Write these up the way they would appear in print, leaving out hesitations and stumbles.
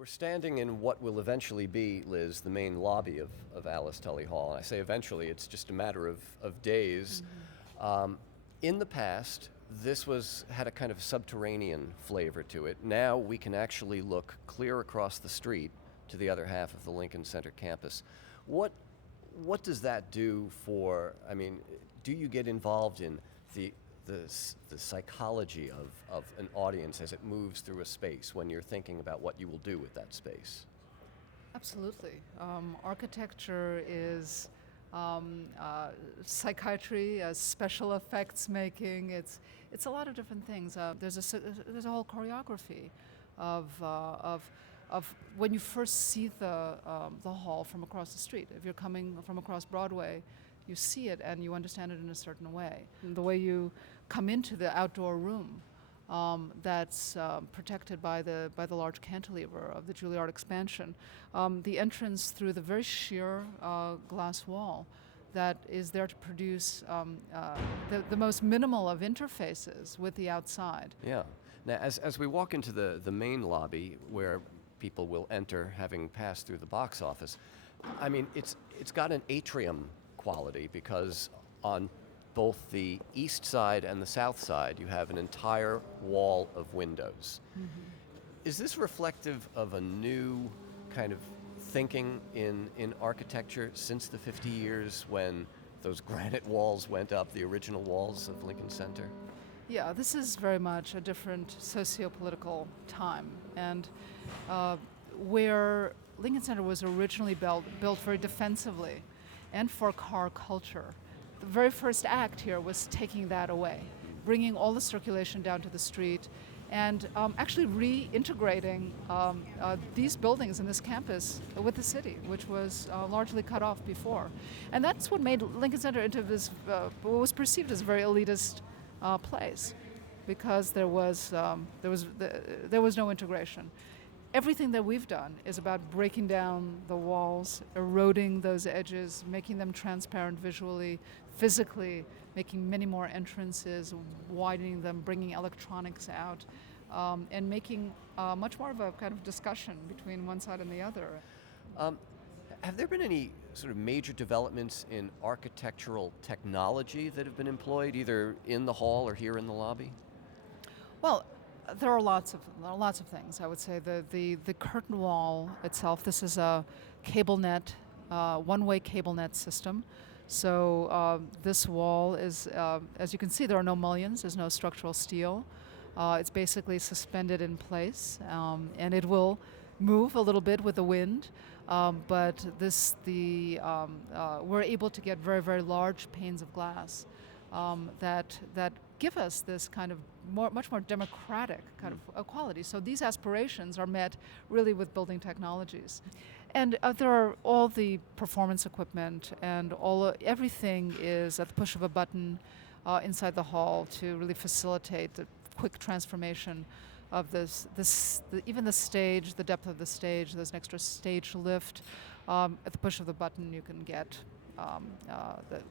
We're standing in what will eventually be, Liz, the main lobby of Alice Tully Hall. And I say eventually, it's just a matter of days. In the past, this had a kind of subterranean flavor to it. Now we can actually look clear across the street to the other half of the Lincoln Center campus. What does that do for, do you get involved in the psychology of an audience as it moves through a space when you're thinking about what you will do with that space? Absolutely. Architecture is psychiatry, special effects making. It's a lot of different things. There's a whole choreography of when you first see the hall from across the street. If you're coming from across Broadway, you see it and you understand it in a certain way. And the way you come into the outdoor room that's protected by the large cantilever of the Juilliard expansion, the entrance through the very sheer glass wall that is there to produce the most minimal of interfaces with the outside. Yeah. Now, as we walk into the main lobby where people will enter having passed through the box office, it's got an atrium quality because on both the east side and the south side you have an entire wall of windows. Is this reflective of a new kind of thinking in architecture since the 50 years when those granite walls went up, the original walls of Lincoln Center? Yeah, this is very much a different socio-political time, and where Lincoln Center was originally built very defensively and for car culture. The very first act here was taking that away, bringing all the circulation down to the street, and actually reintegrating these buildings in this campus with the city, which was largely cut off before. And that's what made Lincoln Center into this, what was perceived as a very elitist place, because there was no integration. Everything that we've done is about breaking down the walls, eroding those edges, making them transparent visually, physically, making many more entrances, widening them, bringing electronics out, and making much more of a kind of discussion between one side and the other. Have there been any sort of major developments in architectural technology that have been employed either in the hall or here in the lobby? Well, there are lots of things. I would say the curtain wall itself. This is a cable net, one-way cable net system. So this wall is, as you can see, there are no mullions. There's no structural steel. It's basically suspended in place, and it will move a little bit with the wind. But we're able to get very, very large panes of glass that give us this kind of much more democratic kind of quality. So these aspirations are met really with building technologies. And there are all the performance equipment and everything is at the push of a button inside the hall to really facilitate the quick transformation of even the stage, the depth of the stage. There's an extra stage lift. At the push of the button you can get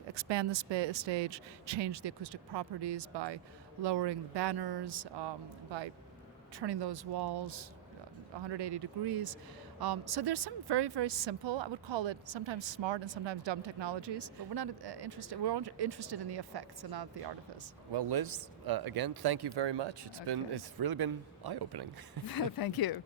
expand the stage, change the acoustic properties by lowering the banners, by turning those walls 180 degrees. So there's some very, very simple, I would call it sometimes smart and sometimes dumb technologies, but we're not interested. We're interested in the effects and not the artifice. Well, Liz, again, thank you very much. It's really been eye-opening. Thank you.